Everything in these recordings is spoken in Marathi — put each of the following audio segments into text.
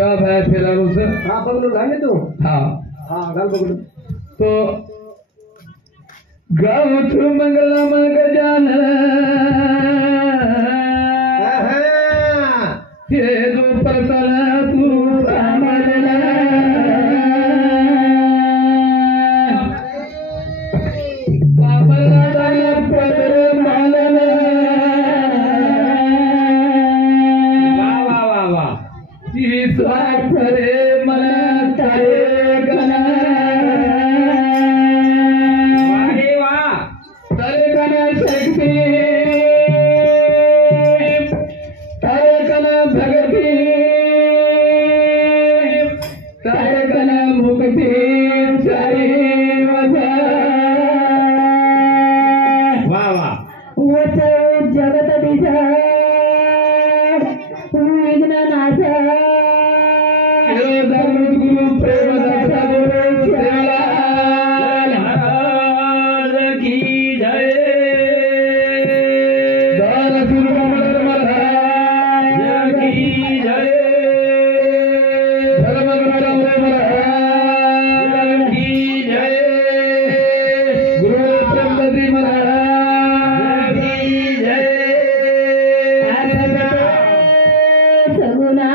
सेवा बाहेर फिरालो सर हा पकडून घाल तू हा हा घाल पकडून तो गावठ मंगलम गजानन हे जो परतला तू रामलला बाबला दाना पदर मालना वा वा वा वा ती स्वार्थ रे मला तारे गना वारे वा तारे गना शक्ती तारे गना भगती तारे गना मुक्ती सारी वजा वा वा वच जगत दिशा विघ्न नाशा गुरु प्रेमदासा महाराज की जय दान गुरु महाराज की जय धर्म गुरु महाराज की जय गुरु प्रेमदासी महाराज की जय सगुना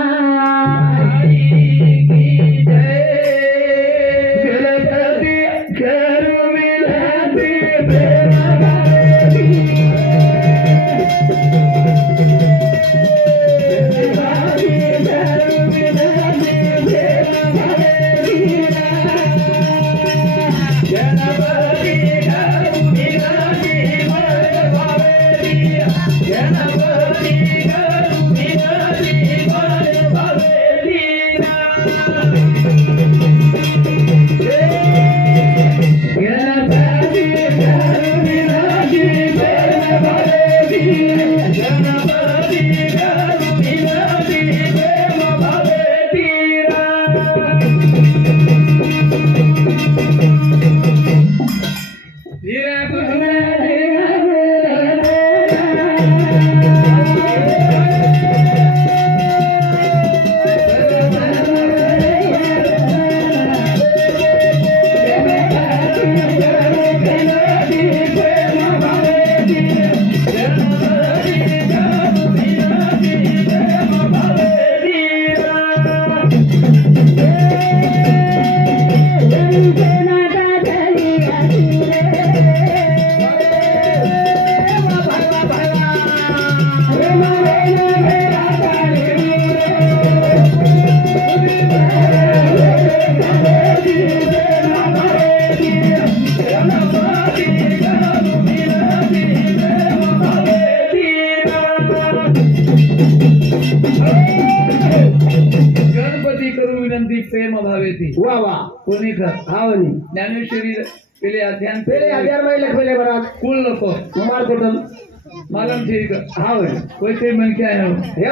गणपती करू विनंती प्रेम भावेती वा वा कोणी कर आवनी ज्ञानेश्वरी पेले अध्यान पेले 1000 महिला पेले बरा कुल नको कुमार कोटल मालम ठीक आवनी कोई ते मन क्या है हे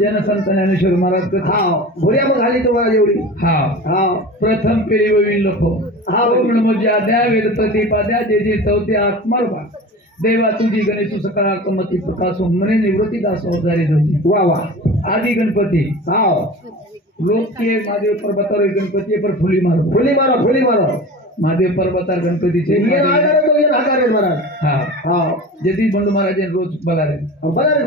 जनसंत ज्ञानेश्वर महाराज का हा भुरिया मग झाली तुम्हाला एवढी हा हा प्रथम पेली ववीन नको हा ओम नमो ज्याद्या वेदपती पाद्या जे जे चौथे आत्मर्वा देवा तुझी गणेश सकारात्मती प्रकाश मने निवृत्ती दास अवतारी होती वा वा आदि गणपति हा लोग के महादेव पर्वतार गणपति पर फुली मारो फुली मारो महादेव पर्वतार गणपति छे ये आधार तो ये आधार है महाराज हाँ हाँ जदी बंडू महाराज रोज बगारे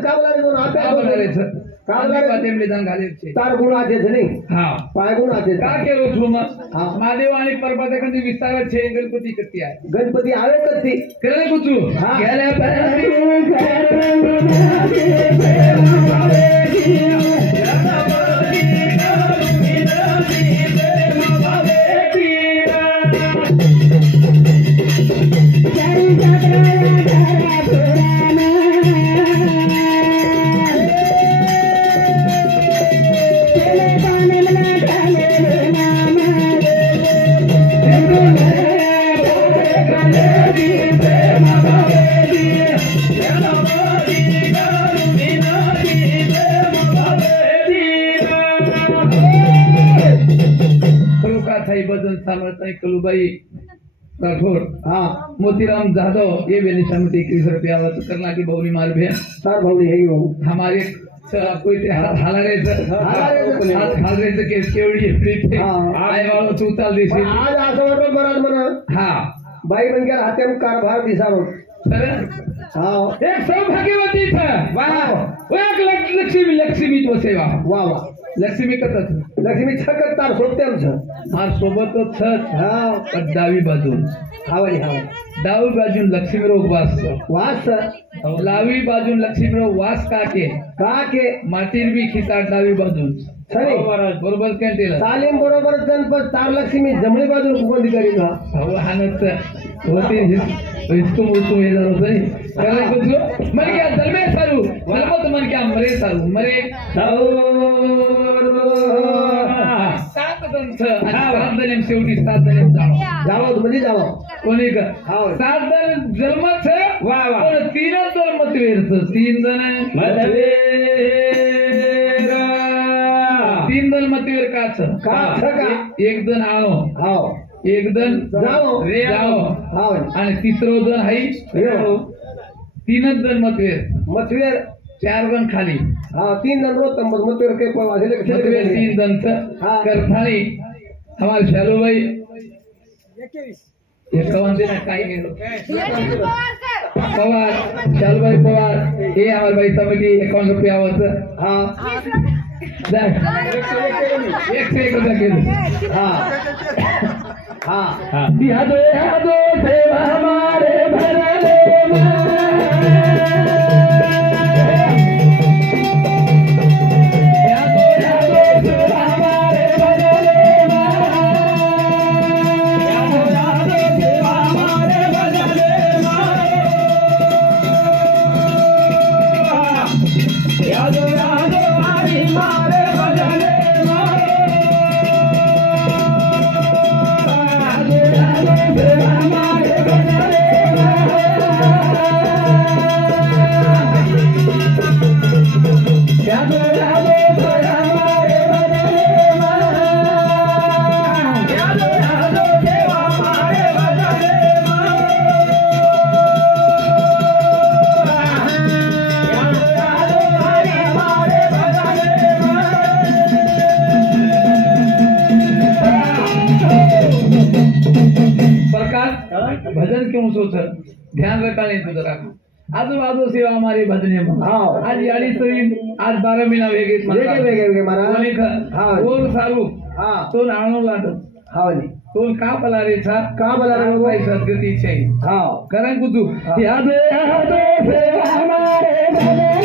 का बोलारे दोन आता बगारे सर का बोलारे पातेम लिदान घाले छे तार गुण आते छे हाँ पाय गुण आते का केलो छु म हाँ महादेव आणि पर्वताकडे विस्तार छे गणपति कती आहे गणपति आवे कती करे कुचू हाँ गेल्या भजन सामर्थ्य कलुबाई राठौर हाँ मोतीराम जाधव ये बेनिशामती 21 रुपया करना की बहुरी मार भी तार बहुरी है वो हमारे कोई ते हालारेचं हात हालरेचं केवढी एवढी आय बाळा तू चाल दिसे आज असं वाटलं बराच म्हणा हा बाई बन गेला हाते कारभार दिसारो तर हा एक सौभाग्यवती एक लक्ष्मी तो सेवा वा वा लक्ष्मी कथच लक्ष्मी छकत तार सोबते आमचं मार सोबतच छत हा पण डावी बाजू हावली हावली डावी बाजून लक्ष्मी रोग वास वास लावी बाजून लक्ष्मी रोग वास काके का के मातीर बी खिसाट डावी बाजून सरी बरोबर काय ते तालीम बरोबर गणपत तार लक्ष्मी जमणी बाजू कोणती करी का अहो हानच होते इसको मुझको हे जरा सही करे कुछ मन क्या जलमे सारू जलमत मन क्या मरे सारू मरे सात दंत सात दलेम शेवटी सात दलेम जावं म्हणजे जावं कोणी का हाव. सात दल जन्मच वा वा पण तीनच जण मतवेरच तीन जण तीन जण मतवेर काच का एक जण आओ हाव एक जण जाओ. जाओ हाव आणि तिसरो जण हाई रेवो. तीनच जण मतवेर मतवेर चार जण खाली हा 3 जण रोज मतवेर काही पण वाजले मतवेर तीन जण हा. करथाळी हमारे शालू भाई एकावन्न दिन काही नाही पवार शालू भाई पवार हे हमारे भाई समिति 51 रुपया आवत हा जा 101 रुपया केलं हा हा यादो यादो सेवा हमारे भरले यादो यादो सेवा हमारे भरले यादो यादो सेवा हमारे भरले यादो यादो हमारे भरले भजन क्यों सोच ध्यान रखा नहीं तुझ रखा आजू बाजू सेवा हमारी भजने में हाँ. आज याड़ी तो आज 12 महीना वेगे वेगे महाराज कोणी हाँ. कोण सारू हा तो नाणो लाटो हावली तो का पलारे था का पलारे बाबा? भाई सदगती चाहिए हा करण कुतू हाँ. याद सेवा हमारे भजने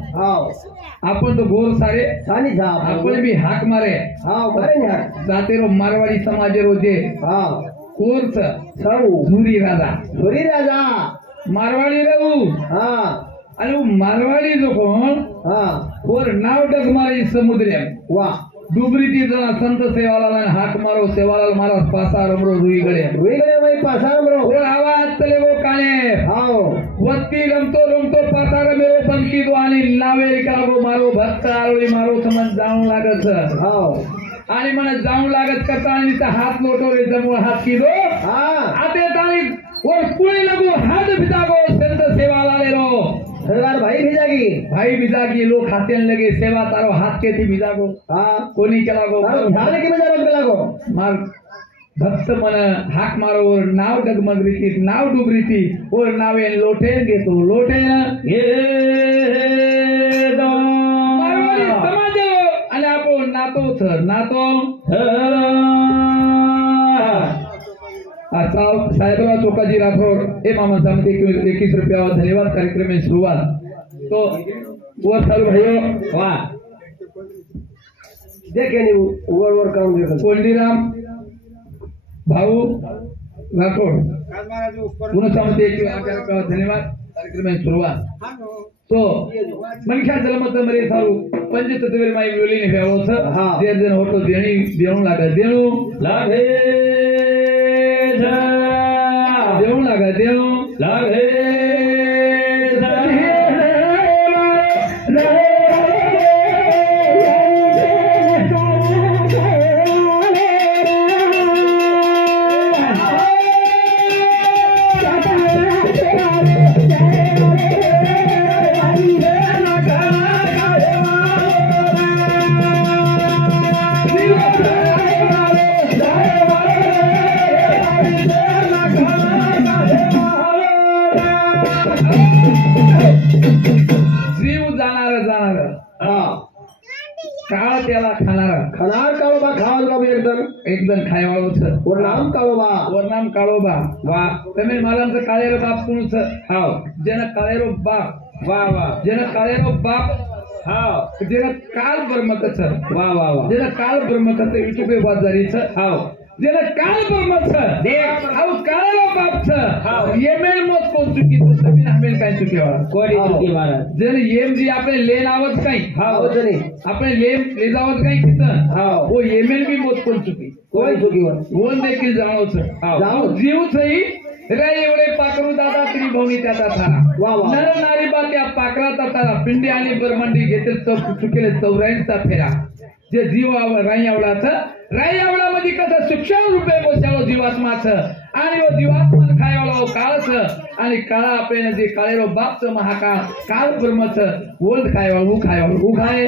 आपण तो गोर सारे सानी जा आपण भी हाक मारे हां मारे ना जाते रो मारवाडी समाज रोजे हां कोर्स साऊ झुरी राजा झुरी राजा मारवाडी रहू हा आणि वो मारवाडी जो कोण हा वर नाव डगमारी समुद्र वा डुबरीती जना संत सेवालाल हाक मारो सेवालाल मारा पासा रमरो रुई गळे वेगळे भाई पासाम रो और आवाज तले वो काने हाओ वत्ती रमतो रमतो पासा रमेरो पंखी दो आणि लावेरी कागो मारो भक्त आरोळी मारो समज जाऊन लागत हाओ आणि मन जाऊन लागत करता आणि त्या हात लोटो रे जमो हात किदो हा आते ताली और पुळे लगो हात भिजागो संत सेवालाले रो सरदार भाई भेजागी भाई बिजागी लोग खाते लगे सेवा तारो हाथ के थी बिजागो हा कोणी केला गो झाले की मजा बघ लागो मार भक्त मन हाक मारो और नाव डगमग रीती नाव डूब रीती और नावे लोटे गे तो लोटे हे मारवाडी समाज आणि आपण नातो थर नातो साहेबराव चोकाजी राठौर हे मामा सामने 21 रुपया धन्यवाद कार्यक्रम में शुरुआत तो वो सर भाइयों वाह देखे नहीं वर काम देखो कोल्डीराम भाऊ राठौर पुनः सामने 21 रुपया धन्यवाद कार्यक्रम में शुरुआत तो मनख्या जलमत मरे सारू पंचतत्वेर माई बोली ने भेवो छ हाँ। जे जन होटो देणू लागे देणू लागे देणू लागे देणू लागे जीव जाणार हा काळ त्याला खाणार खनार काळोबा खावल बाबू एकदम खायवाळो छ और नाम काळोबा वर्णाम काळोबा वा તમે માલામ કાળેરો બાપ કોણ છે हाव જેના કાળેરો બાપ वा वा જેના કાળેરો બાપ हाव જેના કાળ બ્રહ્મ છે वा वा वा જેના કાળ બ્રહ્મ છે યુટ્યુબ બાજારી છે हाव જેના કાળ બ્રહ્મ છે देख આવ કાળેરો બાપ છે હા. યેમેલ મોત કોણ ચૂકી તો સમીન હમેલ કાઈ ચૂકેવાળા कोडी चुकी महाराज જેને યેમજી આપણે લેન આવત કાઈ हाव जनी આપણે લેમ ले जावत કાઈ કિતન हाव वो યેમેલ બી મોત કોણ ચૂકી कोडी चुकी वर कोण देखील जाणो છે જાણો. जीव થઈ रे एवढे पाकरू दादा त्रिभुवनी त्याचा थारा वा वा. नर नारी बा त्या पाकराचा तारा पिंडी आणि बरमंडी घेतील चुकेले 84चा फेरा जे जीव राई आवळा मध्ये कसं सूक्ष्म रूपे बोशालो जीवात्माचं आणि वो जीवात्मा खायवाला काळच आणि काळा आपल्याने जे काळेरो बापचं महाकाळ काळ ब्रह्मचं ओल्ड खायवाळ ऊ खाय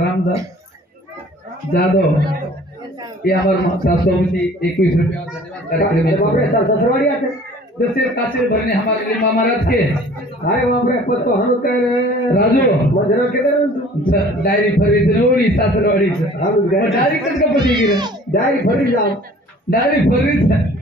रामदास जाधव ये हमारे 21 रुपया धन्यवाद बापरे कार्यक्रम ससुरवाडी आते जैसे कासिर भरने हमारे लिमा महाराज के हाय बापरे पत्तो हम काय रे राजू मजरा के दर डायरी फरी नवडी सासरवाडी हम गए डायरी कस का पती गिर डायरी फरी जा डायरी फरी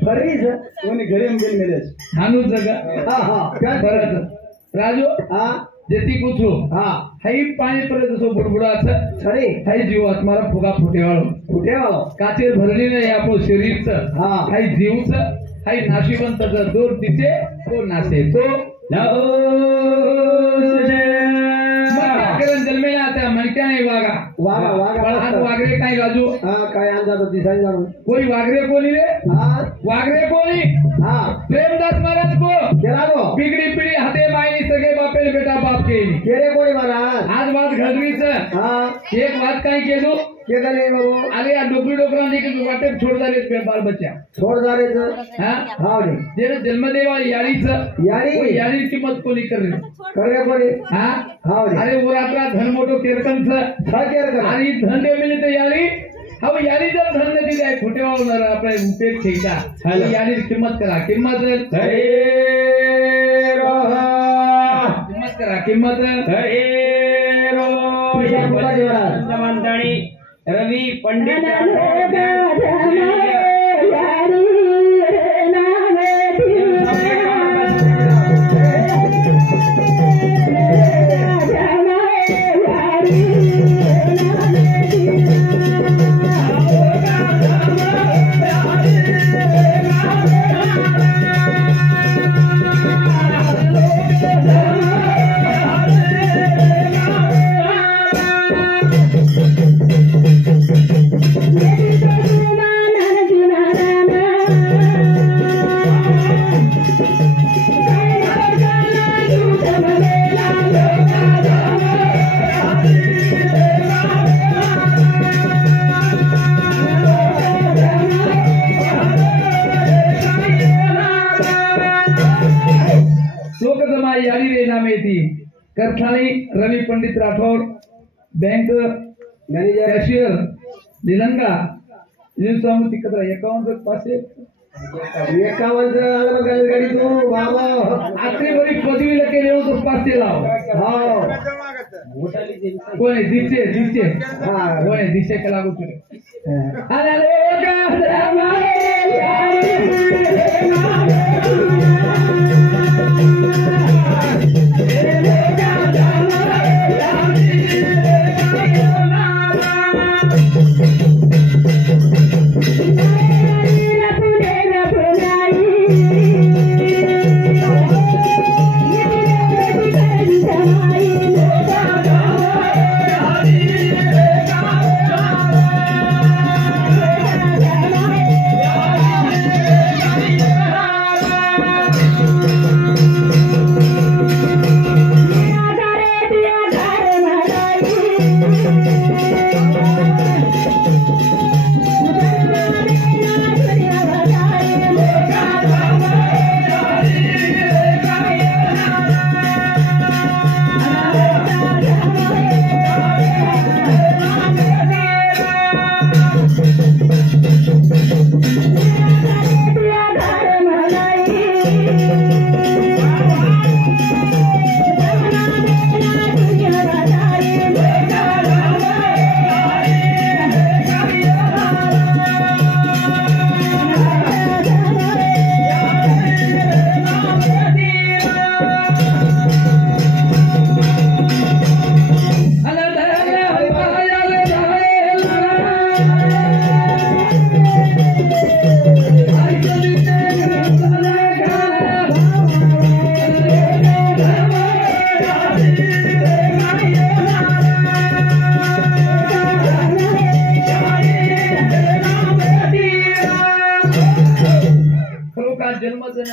फरी कोणी घरी गेल मेले हानू जगा हा हा काय परत राजू हा जेती कुछो हा हाई पाणी परत असो बुडबुडाचं खरे हाई जीवात्माला फुगा फुटेवाळो कुठे आलो काचेर भरली नाही आपलं शरीरचं हा हाई जीवचं हाई नाशिवंताचं दोर तिचे तो नाशे तो जन्मेला आता मणक्या नाही वागा वागा वागा आज वागरे काय राजू हा काय अंदाज दिसायला जाऊन कोणी वागरे कोणी रे हा वागरे कोणी हा प्रेमदास महाराज को केला गो पिगडी पिढी हाते मायनी सगळे बापेल बेटा बाप केली केले कोणी महाराज आज वाद घडवीच हा एक वाद काय केलो केलं नाही बाबू अरे या डोकरी डोकरांनी की वाटेत छोडदार आहेत बाल बच्चा सोड जारेच हा हा रे जे जन्मदेवा याळीचं यारी याळी किंमत कोणी करली करे कोणी हा हा रे अरे वरातला धन मोठो कीर्तनचं हा केर कर आणि धन दे मिळते तर याळी हा याळी जर धन न दिले खोटे वावणार आपल्या उपयोग ठेवता याळी किंमत करा किंमत करा किंमत रवी पंडित यारी रे नामे थी करथाणी Ravi Pandit Rathore bank manager cashier Nilanga Swami कतरा 51 पासे 51 गाडी तू बाबा आखरी वरी पदवीला केले होतो पासे लाव हा कोणी दिसे दिसे हा कोणी दिसे का लागू तुले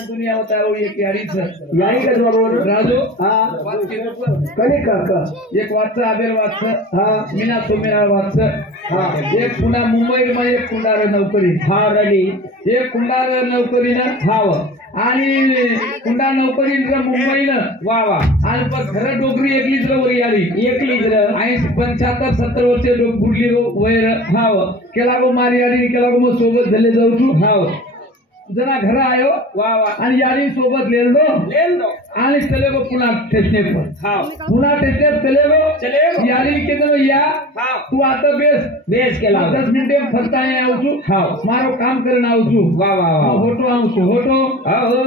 दुनिया होता है वो एक यारी का जवाब राजू हा कनिक का एक वाटचं आबेल वाटचं हा मीना सोमेरा वाटचं हा एक पुन्हा मुंबईमध्ये एक कुंडार नोकरी हा रडी एक कुंडार नोकरीनं हाव आणि कुंडा नोकरीनं मुंबईनं वा वा आणि पण खरं डोकरी एकलीच वर आली एकलीच 75-70 वर्षे बुडली वैर हाव केला गो मारी आली केला गो मग सोबत झाले जाऊ तू हाव जना घर आयो वा वा आणि यारी सोबत लेलो आणि चले गो पुन्हा स्टेशने पर हाव पुन्हा स्टेशन चले गो यारी के तो या हाव तू आता बेस केला 10 मिनिटे फक्त आया आवछु हाव मारो काम करना आवछु वा वा वा होटो आवछु होटो अहो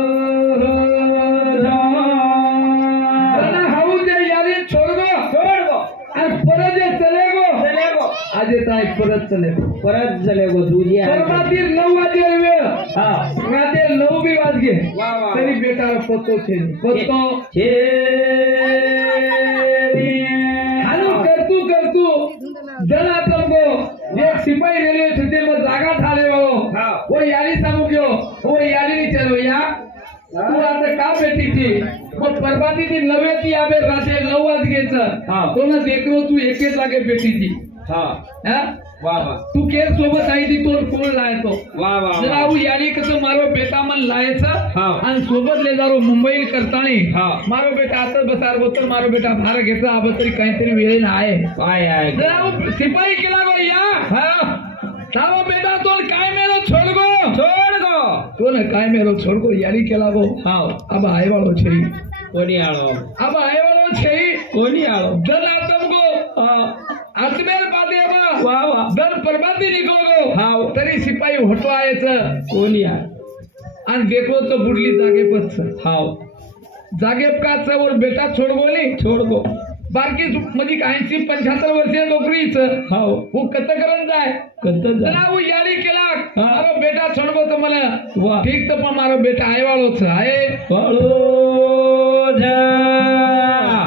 हाऊ दे यारी वाजे ताई परत चले परत झाले गो तुझी आहे. परमाती 9 वाजे वेळ हा राते 9 बी वाजगे वा वा तरी बेटा पतो छे पतो हालो करतू जला तुमको एक सिपाही रेलवे स्टेशन में जागा ठाले वालो वो यारी सांगू गयो वो यारी नहीं चलो या तू आता का बेटी थी मग परबाती थी नवे ती आबे राते 9 वाजगेच तो ना देखलो तू एके जागे बेटी थी हा हा वा वा तू केर सोबत आई थी तो कोण लायतो वा वा जरा वो यारी कसं मारो बेटा मन लायचं हा. आणि सोबत ले जारो मुंबई करतानी हा. मारो बेटा आता बसार बोतर मारो बेटा भार घेतला आब तरी काहीतरी वेळ आहे आहे जरा वो सिपाही केला गो या हा तारो बेटा तो काय मेरो छोड़ गो छोड़ गो तो ने काय मेरो छोड़ गो यारी केला गो हा अब आए वालो छई कोणी आलो अब आए वालो छई कोणी आलो जरा तुमको अजमेर बादेवा वा वा दर परबाती निघलो हा तरी सिपाही होतो आहेच कोणी आहे आणि देखो तो बुडली जागेपच हा जागेपकाच वर बेटा छोड़ गोली छोड़ गो बारकी म्हणजे 80-75 वर्षीय नोकरीच हा वो कत करन जाय कत जा जरा वो यारी केला हा. मारो बेटा छोड़बो तो मला वा ठीक तो पण मारो बेटा आय वाळो छ आहे वाळो जा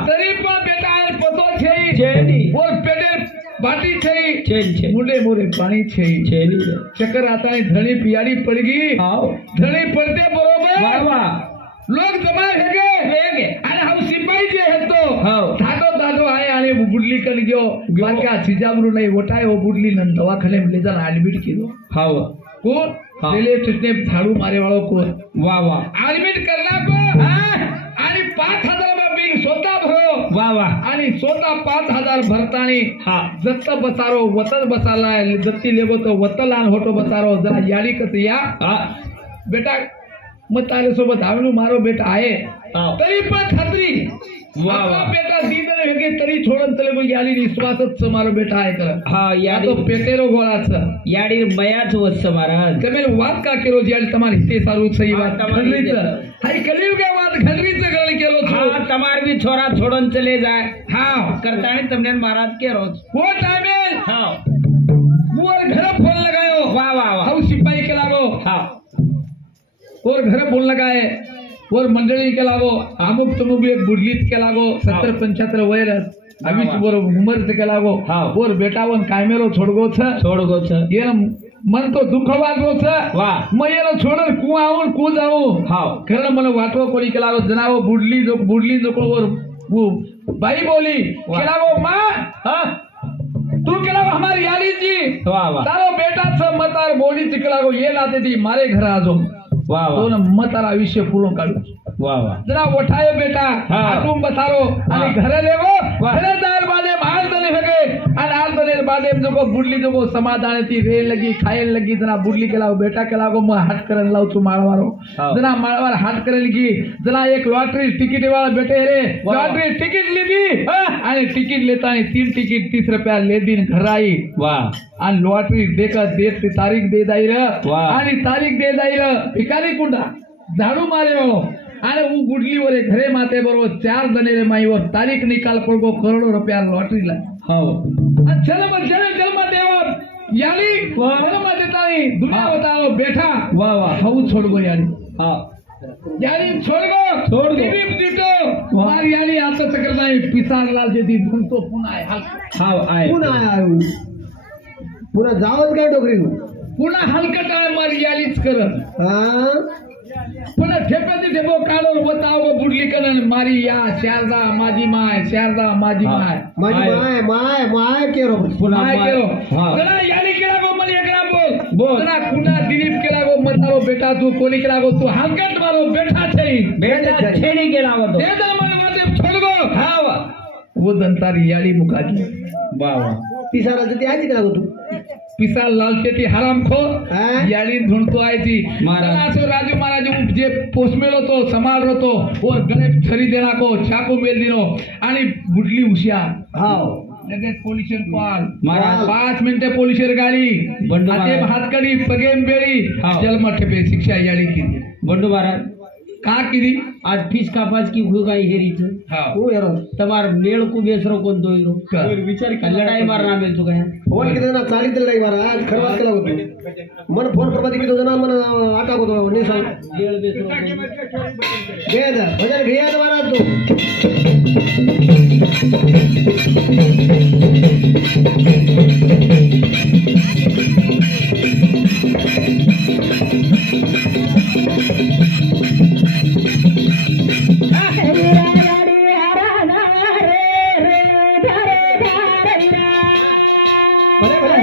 तरी पण बेटा आय पतो છે छेनी और पेटे बाटी છે छेन छेन मुंडे मोरे पाणी છે छेनी चक्कर आता है धणी पियारी पड़ गई आओ धणी पड़ते बरोबर वा वा लोग जमा हेगे आणि हाऊ सिपाही जे हेतो हाव धाटो आहे आणि बुडली कन गयो बारका छिजाबरू नाही वटाय हो बुडली नन दवाखाने में ले जाना एडमिट किलो हाव कोण हा. रेल्वे स्टेशन झाडू मारे वाळो कोण वा वा एडमिट करला को आणि 5000 में बिल स्वतः भरो वा वा आणि स्वतः 5000 भरतानी हा जत्त बसारो वतन बसाला जत्ती लेबो तो वतल आणि होटो बसारो जरा यारी कस या हा बेटा मग तारे सोबत आवडू मारो बेटा आहे हाव तरी पण खात्री वा आपला वा बेटा दीन हेगे तरी छोडन तले मग याली विश्वासच मारो बेटा आहे कर हा या याडी तो पेटेरो गोळाच याडी बयाच वत्स महाराज તમે વાત કા કેરો જ્યારે તમારી હિતે સારું છે એ વાત તમારી ઘડરી રીતે. છે હાઈ કલિયુગ એ વાત ઘડરી છે ગળ કેલો છો હા તમાર બી છોરા છોડન ચલે જાય હા કરતાણી તમને મહારાજ કે રોજ वो टाइमे હા वो घर फोन लगायो वा वा वा हाउ सिपाही के लागो हा और घर फोन लगाए और मंडळी के लागो अमुक तमुक एक बुडलीत के लागो 70-75 वयर अभी वर उमर के लागो हाँ. और बेटा वन कायमेरो छोड़गो छ છોડ ગો છે ये मन तो दुख वागो छ વાહ मैं ये छोड़ कु आऊं कु जाऊं હા घर मन वाटो कोणी के लागो जनावो बुडली जो और वो भाई बोली के लागो मां હા तू के लागो हमारी याली जी वा वा तारो बेटा छ मतार बोली के लागो ये नाते थी मारे घर आजो वा तो वा न मतार आयुष्य पूर्ण काढू वा वा जरा उठायो बेटा हाँ. आटूम बसारो हाँ. आणि घरे लेवो वाह. घरे दार बादे माल तने हगे आणि आल तने बादे जो बुडली जो समाधान थी रे लगी खाए लगी जना बुडली के लाव बेटा के लागो म हाट करन लाव छु माळवारो हाँ. जना माळवार हाट करे लगी जना एक लॉटरी तिकीट वाला बेटे रे वाह. लॉटरी तिकीट लीधी आणि तिकीट लेता 3 तिकीट 30 रुपया ले दिन घर आई वा आणि लॉटरी देकर डेट तारीख दे जाई र वाह. आणि तारीख दे जाई र भिकारी कुंडा झाडू मारे वाळो आणि वो गुडली वरे घरे माते बरोबर 4 जने रे माईवर तारीख निकाल पडगो करोडो रुपया लॉटरी ला हो जन्म देवा याली वाह. जन्म देतानी दुनिया हाँ. बताओ बेटा वा वा हाऊ छोड़गो याली हा याली छोड़गो छोड़ दो. टीवी दिटो मार याली आता चक्रनाई पिसार लाल जेदी भूलतो पुन्हा आहे हा आहे पुन्हा आयो पुन्हा जावत काय डोकरी पुन्हा हलकट आहे मार यालीच करत हा पुन्हा ठेप्याची ठेपो काढून बताव बुडली करण मारी या शारदा माझी माय शारदा माझी हा. माय माझी आहे. माय केरो पुन्हा माय माय. केलो हा. जरा याली केला गो मला एकरा बोल बोल. जरा कुणा दिलीप केला गो मतारो बेटा तू कोणी केला गो तू हलकट मारो बेटा छै બેટા છેડી ગેલા હતો दे दे મને माते छोड़ गो હા वा वो दंतारी याली मुकाजी वा वा पिसारा ते आजी का तू पिसाल लालचे ती हरामखोर हा? याली ढूंढतो आहे ती महाराज. मला असं राजू महाराज जे पोसमेल होतो समाल होतो और गणे छरी देना को चाकू मेल दिनो आणि बुडली हुशियार हाव लगेच पोलिशन कॉल महाराज. 5 मिनिटे पोलिशर गाडी बंडू हाते महाराज. हातकडी पगेम बेळी हाव. जन्म ठेपे शिक्षा याडी केली बंडू महाराज का कीरी आज फीस कापास की हुई हेरी थे हाँ હું યાર तमार मेल को बेसरो कौन दो हीरो कर. विचार का लड़ाई मारना में तो कहे ફોન કીધો ના ચાલી તો લઈ વાળા આજ ખરવાત કેલા હતો મને ફોન કરવાથી કીધો જના મને આટા કોતો નિશાન मेल बेसरो ગયા હતા બજાર ગયા તમારા તો ભલે ભલે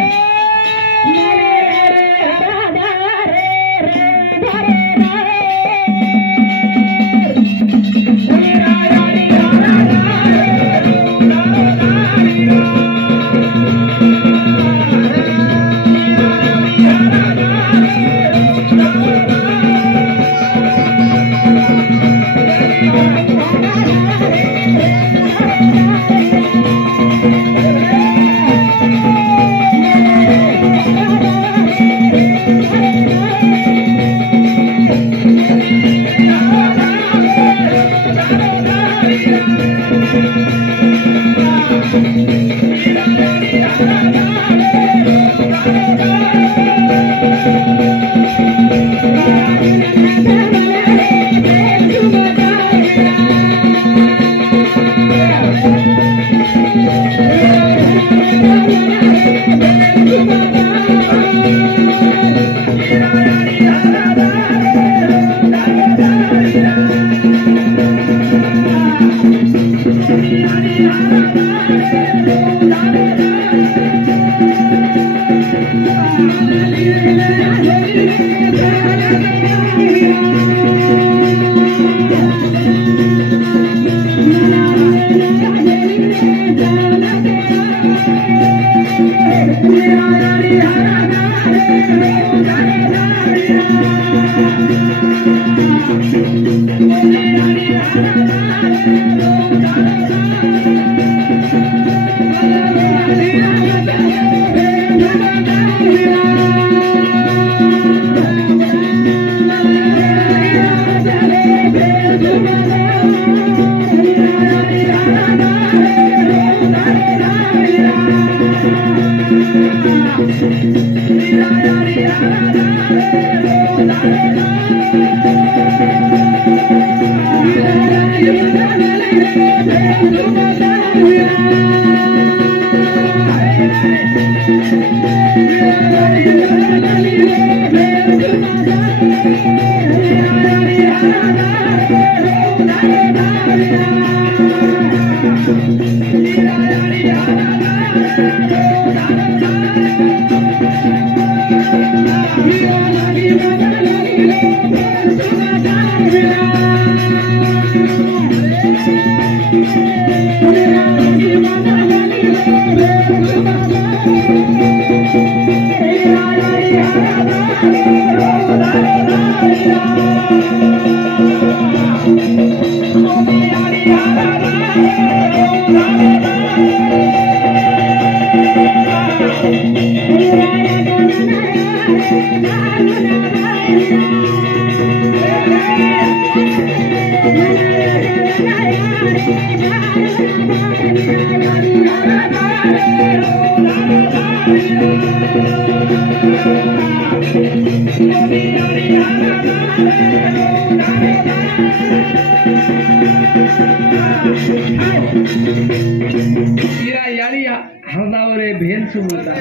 मीरा यारी हरणावर भेन सुमता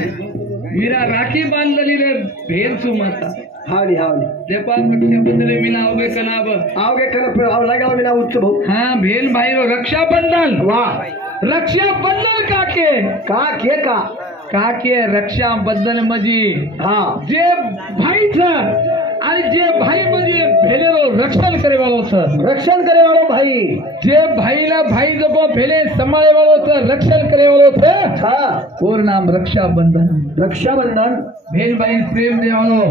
मीरा राखी बांधलेली रे भेन सुमता हावली हावली जपान रक्षा बंधन मीना आवगे कनाब आवगे कन आव लगाव मीना उच्च भाऊ हाँ भेन भाई रो रक्षाबंधन वाह रक्षाबंधन काके का काके रक्षाबंधन मजी हा जे भाई था आणि जे भाई म्हणजे भेलेरो रक्षण करे वालो छ रक्षण करे वालो भाई जे भाईला भाई जपो भेले संभाळे वालो छ रक्षण करे वालो छ हा और नाम रक्षाबंधन रक्षाबंधन भेन भाई प्रेम दे वालो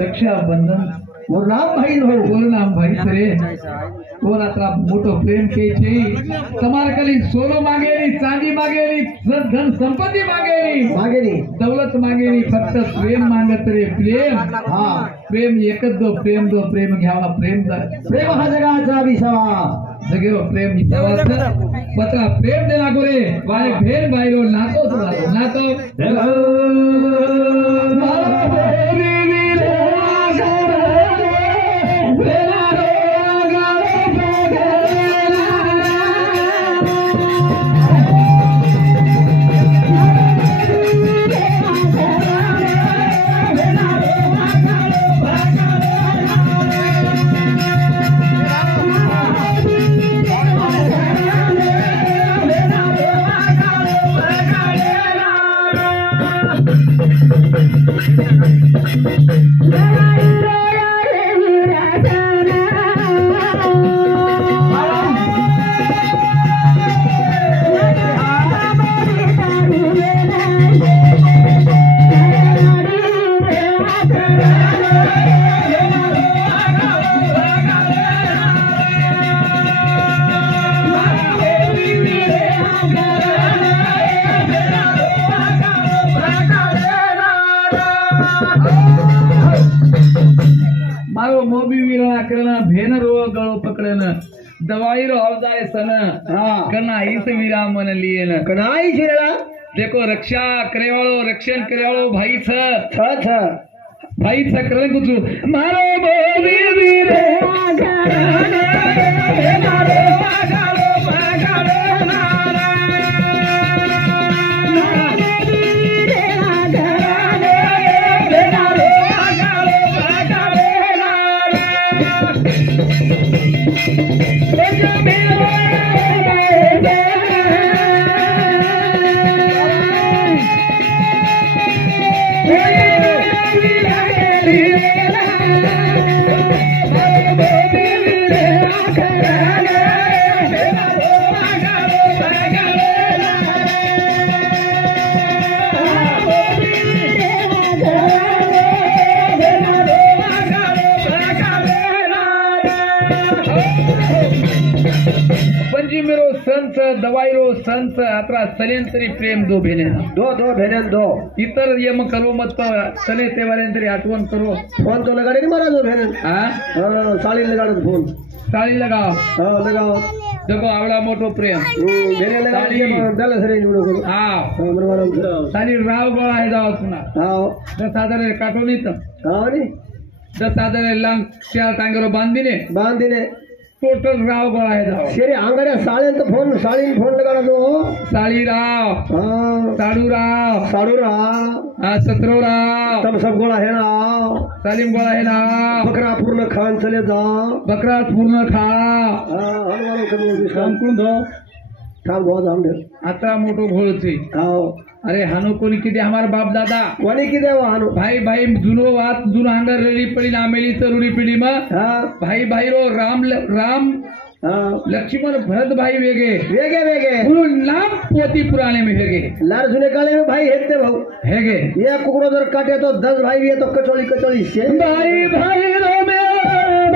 रक्षाबंधन मोर नाम भाई हो बोल नाम भाई रे बोल आता मोठो प्रेम के તમારે ખાલી સોનો માંગેલી ચાંદી માંગેલી ધન સંપત્તિ માંગેલી मागे नी दौलत માંગેલી फक्त प्रेम मागत रे प्रेम हा प्रेम एकच दो प्रेम घ्यावा प्रेम प्रेम हा जगाचा विसावा जगेरो प्रेम बता प्रेम देना गोरे वाले भेर भाईरो नातो तो नातो मारो मोबी वीरा करना भेन रो गळो पकड़न दवाई रो हवदारे सन हाँ कना इस वीरा मन लिए न कनाई छिरेला देखो रक्षा करे वालो रक्षण करे वालो भाई छ छ भाई छ करे कुछ मारो मोबी वीरे पंजी मेरो संत दवाई रो संत आता सलेंतरी प्रेम दो भेने दो भेनेन दो इतर यम करो मत सले ते वाले आठवण करो फोन तो लगाड़े नहीं मारा दो भेनेन हाँ हाँ साड़ी लगाड़ो फोन ताली लगाओ हाँ लगाओ देखो आवड़ा मोटो प्रेम भेने लगा साड़ी। डाले सरे इन लोगों को हाँ हाँ मनवारा ताली राव गोळा है जाओ सुना हाँ 10,000 काटो नहीं तो हाँ नी 10,000 लांग चार टांगरो बांधीने बांध दिने टोटल राव गोळा है जाओ शेरे आंगड़े साड़ी तो फोन लगाड़ा दो साली राव हाँ साडू राव साड़ू रहा हाँ सतरो राव तब सब गोला है ना सालिम गोळा है ना बकरा पूर्ण खान चले जा बकरा पूर्ण खा हाँ हनुमान कमी काम कोण दो काम बहुत हम दे आता मोटो घोळची हाँ अरे हानो कोणी किती हमार बाप दादा कोणी की देवा हानो भाई भाई जुनो वात जुनो अंगर रेडी पडी नामेली तरुणी पिढी मग हाँ भाई भाई रो राम हाँ लक्ष्मण भरत भाई वेगे वेगे पूर्ण नाम पोती पुराने में हेगे लार सुने काले में भाई हेते भाऊ हेगे ये कुकड़ो दर काटे तो 10 भाई भी है तो कचौली से भाई भाई रो में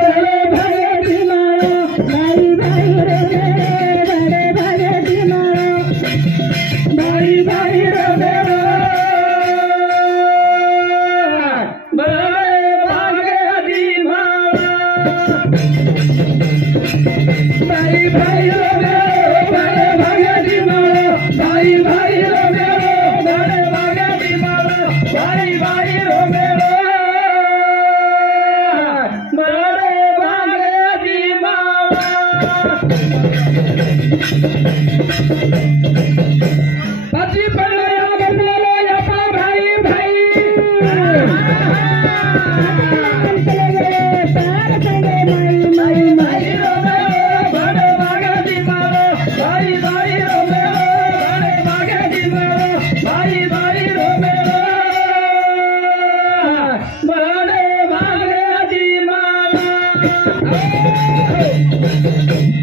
बड़े भाई दिलायो भाई भाई रो में बड़े भाई दिलायो भाई भाई रो में बड़े भाई दिलायो भाई भाई रो में बड़े भाई दिलायो भाई भाई रो में बड़े भाई दिलायो भाई भाई रो में पाची पडले बनलो या भाई भाई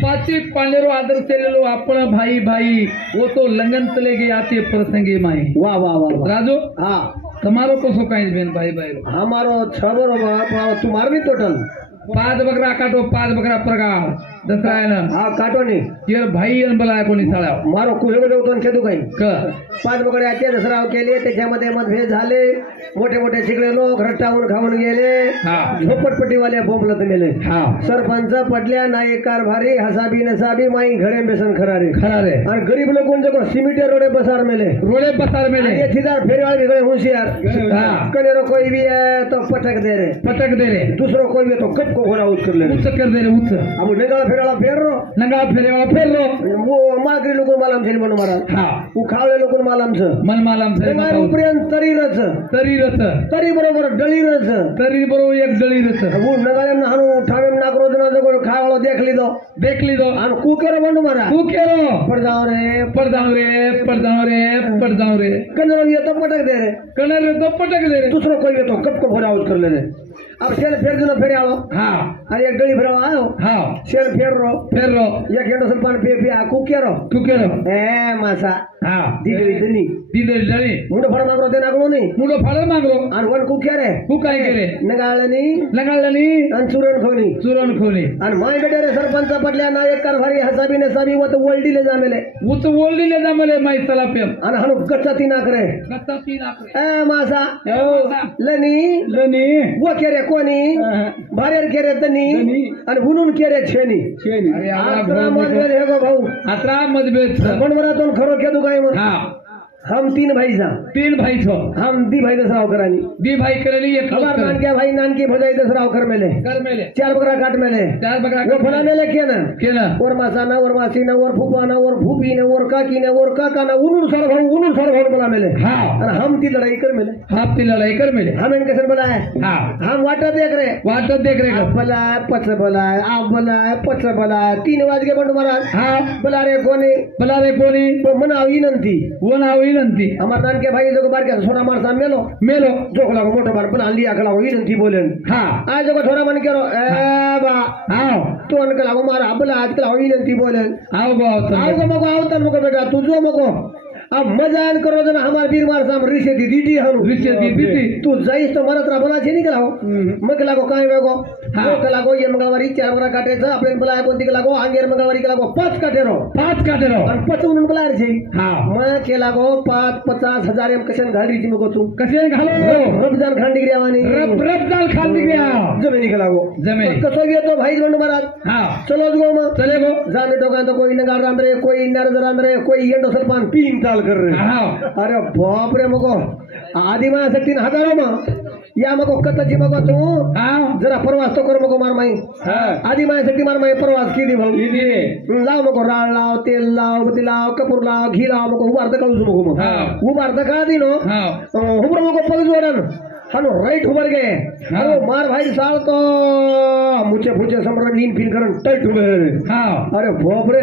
पाची पांडेरो आदर केलेलो आपण भाई भाई वो तो लंगन तले गे आते प्रसंगे माई वाह वाह वाह वाह राजू हाँ તમારો કશો કાંઈ બેન ભાઈ ભાઈ અમારો 6 બરોબર તું મારવી ટોટલ 5 બકરા કાઢો 5 બકરા પ્રગાળ દસરાયના હા કાટો નહીં યાર भाई आणि बोला कोणी साळा मारो कुलगड होतो खेदू काही क 5 बकडे आजचे दसराव केले त्याच्यामध्ये मतभेद झाले मोठे मोठे शिकले लोक रट्टावून खाऊन गेले हा झोपटपट्टीवाल्या बोंबलत मेले हा सरपंच पडल्या नायक कारभारी हसाबी नसाबी माई घरे बेसन खरारे खरा रे आणि गरीब लोकांचे को सिमिटे रोडे बसार मेले रोडे पसार मेले ये ठिदार फेरीवाले बिगड़े होशियार हा कनेरो कोई भी है तो पटक दे रे पटक दे रे दूसरो कोई भी तो कट को घोड़ा उठ कर ले उच्च कर दे रे उच्च अब नेगाला फेराला फेर रो नंगा फेरेवा फेरलो वो मागरी लोकन मालम छे म्हणून मारा हा वो खावले लोकन मालम छ मन मालाम नेगार उपरेन तरी रच तरी रथ तरी बरोबर डळी रच तरी बरोबर एक डळी रथ वो नगालेम ना हानु ठावेम नाकरो दना जो खावलो देख लीधो देख लीधो आन कुकेरो म्हणून मारा तू केलो पर जाओ रे पडदाव रे पडदाव रे पडदाव रे कनरो ये तो पटक दे रे कणर रे तो पटक दे रे दूसरो कोई भी तो कट को घोड़ा उठ कर ले रे अब शेर फेर जुनो फेरे आओ हा अरे एक डळी फेराव आयो हा शेर फेर रो फेरलो एक हेंडो सलपान पे पे आ कुकेरो तू केलो ए मासा हा दीदी दनी दिदे डळी मुंडो फळ मागरो दे नागलो नी मुडो फाळ मागलो आन वन कुकेरे तू काय केले नगाळनी लगाळनी आणि चुरण खोनी चुरण खोली आणि माय बेटे रे सरपंच पडल्या नायक कारभारी हसाबी नसाबी व तो वर्ल्डीले जामेले उत ओळडीले जा मले माई चला पेम आणि हनु कच्चा ती नाकरे कत्ता तीन आकरे ए मासा हो लनी लनी वो केरे कोणी भारेर केरे तनी आणि हुनून केरे छेनी अरे आत्रा मतभेद हे गो भाऊ अत्रा मतभेद छ. पण बरातून खरो केदू काय मग हा हम 3 भाई सा तीन भाई छो हम दी भाई दसराव करानी दी भाई करेली एक हमार नानके भाई नानकी भजाई दसराव कर मेले कर मेले 4 बकरा काट मेले चार बकरा वो फला मेले के ना केलं और मासा ना और मासी ना और फुफा ना और फूफी ना और काकी ना और काका ना उनुर सर भाऊ बोला मेले हा और हम ती लड़ाई कर मेले हाफ ती लढाई कर मेले हम इनके सर बोला है हा हम वाटा देख रहे वाटत देख रे आप बोला है पच बोला है आप बोला है पच बोला है 3 वाज के बंड महाराज हा बोला रे कोणी बोला रे कोणी तो मनावी नंती वो नाव विनंती हमार नानके भाई जो बार के सोना मार सामने लो मेलो जो खला मोटो बार बना लिया खला होई नंती बोलेन हा आज जो थोड़ा मन करो ए बा आओ तो अन कला मार अबला आज कला होई नंती बोलेन आओ गो आओ को मको आवतन मको बेटा तू जो मको अब मजान करो जना हमार वीर मार साम ऋषि दीदी हम ऋषि दीदी तू जाइस तो मरत रा बोला छे निकलाओ मकला को काई वेगो हाँ। वो कला को ये मंगलवारी 4 बरा काटे छ अपन बोला कोन दिकला को आंगेर मंगलवारी कला को 5 काटे रो 5 काटे रो और 5 उन बोला रे हा मैं केला को 5-50 हजार एम कशन घाली जी मको तू कसे घालो रमजान खान डिग्री आवानी रब रब दाल खाल दिया जमे निकला को जमे कसो ये तो भाई गंड महाराज हा चलो गो मा चले गो जाने तो तो कोई नगार रांदरे कोई नरद रांदरे कोई येंडो सलपान 3 ताल कर रहे हा अरे बाप रे मको आदि मा शक्ती हजारो मा या मको कतची मको तू हा जरा प्रवास तो कर मको मार माई हा आदि मा शक्ती मार माई प्रवास की दी भाऊ दीदी लाव मको राळ लाव तेल लाव बती लाव कपूर लाव घी लाव मको उबार दका मको मग हा. उबार दका दी नो हा हुबर मको पग जोडन हनो राइट उबर गए हाँ। अरे मार भाई साल तो मुझे फुचे समरण इन फिन करन टाइट हुए हा अरे बाप रे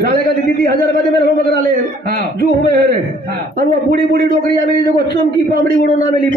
जाले का दीदी 1000 रुपये मेरे हो बकरा ले हा जो हुए रे हाँ। और वो बूढ़ी बूढ़ी डोकरी मेरी जो चमकी पामड़ी उड़ो ना मिली